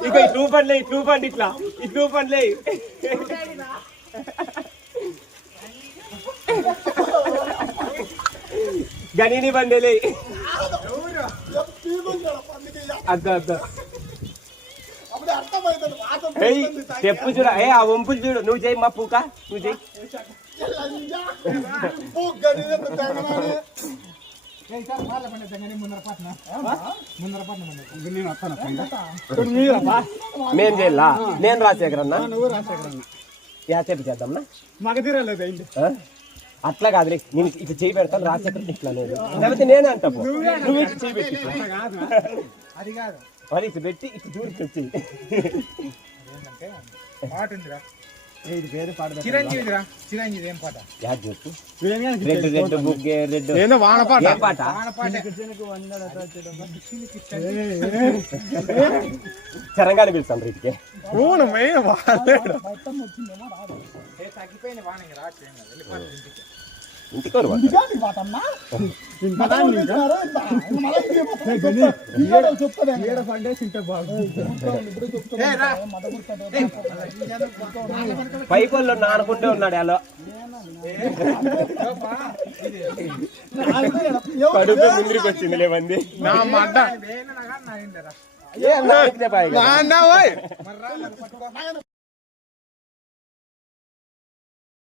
ఇక ఇట్లు పండ్లే ఇట్లు పండి ఇట్లా ఇట్లు పండ్లే గనీని బండేలే అద్ద అద్ద చెప్పు చూడ ఏ ఆ వంపులు చూడు నువ్వు చేయి మా పూక నువ్వు చేయి మేం చేయాలా నేను రాజశేఖరన్నా యా చెప్పు చేద్దాంనా అట్లా కాదులే నేను ఇట్లా చేయి పెడతాను రాజశేఖర్ ఇట్లా లేదు లేకపోతే నేనే అంటా నువ్వు ఇట్లా చేయి పెట్టి మరి ఇట్లా పెట్టి ఇట్లా చూడి వచ్చి చిరంజీవి ఏం పాట రెడ్ రెడ్ బుగ్గే రెడ్ వానపాట పాట తెలంగాణ పిలుస్తాం రీతికి ఇంటికి పైపుల్లో నానుకుంటే ఉన్నాడు అలా కడుపు ముందుకు వచ్చింది లేవంది